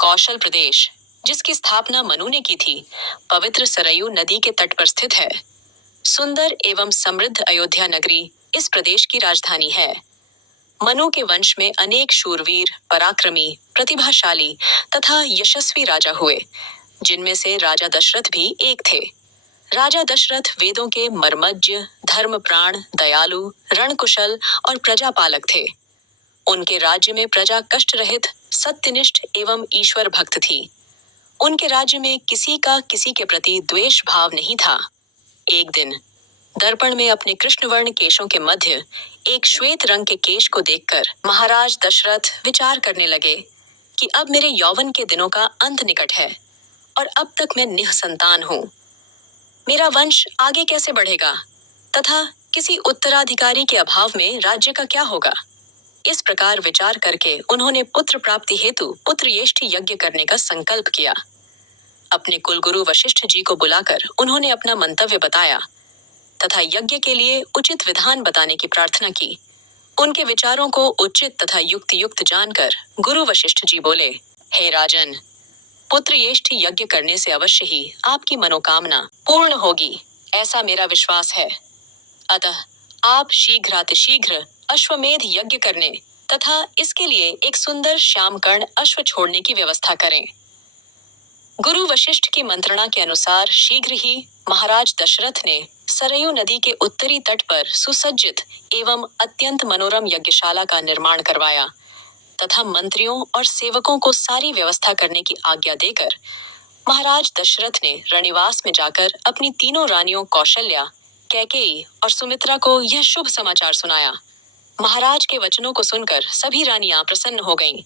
कौशल प्रदेश, जिसकी स्थापना मनु ने की थी, पवित्र सरयू नदी के तट पर स्थित है। सुंदर एवं समृद्ध अयोध्या नगरी इस प्रदेश की राजधानी है। मनु के वंश में अनेक शूरवीर, पराक्रमी, प्रतिभाशाली तथा यशस्वी राजा हुए, जिनमें से राजा दशरथ भी एक थे। राजा दशरथ वेदों के मर्मज्ञ, धर्मप्राण, दयालु, रणकुशल और प्रजापालक थे। उनके राज्य में प्रजा कष्ट रहित, सत्यनिष्ठ एवं ईश्वर भक्त थी। उनके राज्य में किसी का किसी के प्रति द्वेष भाव नहीं था। एक दिन दर्पण में अपने कृष्णवर्ण केशों के मध्य एक श्वेत रंग के केश को देखकर महाराज दशरथ विचार करने लगे कि अब मेरे यौवन के दिनों का अंत निकट है और अब तक मैं निःसंतान हूँ। मेरा वंश आगे कैसे बढ़ेगा तथा किसी उत्तराधिकारी के अभाव में राज्य का क्या होगा। इस प्रकार विचार करके उन्होंने पुत्र प्राप्ति हेतु पुत्रयेष्ठि यज्ञ करने का संकल्प किया। अपने कुलगुरु वशिष्ठ जी को बुलाकर उन्होंने अपना मंतव्य बताया तथा यज्ञ के लिए उचित विधान बताने की प्रार्थना की। उनके विचारों को उचित तथा युक्त जानकर गुरु वशिष्ठ जी बोले, हे राजन, पुत्रयेष्ठि यज्ञ करने से अवश्य ही आपकी मनोकामना पूर्ण होगी, ऐसा मेरा विश्वास है। अतः आप शीघ्रातिशीघ्र अश्वमेध यज्ञ करने तथा इसके लिए एक सुंदर श्यामकर्ण अश्व छोड़ने की व्यवस्था करें। गुरु वशिष्ठ की मंत्रणा के अनुसार शीघ्र ही महाराज दशरथ ने सरयू नदी के उत्तरी तट पर सुसज्जित एवं अत्यंत मनोरम यज्ञशाला का निर्माण करवाया तथा मंत्रियों और सेवकों को सारी व्यवस्था करने की आज्ञा देकर महाराज दशरथ ने रणिवास में जाकर अपनी तीनों रानियों कौशल्या, कैकेयी और सुमित्रा को यह शुभ समाचार सुनाया। महाराज के वचनों को सुनकर सभी रानियां प्रसन्न हो गईं।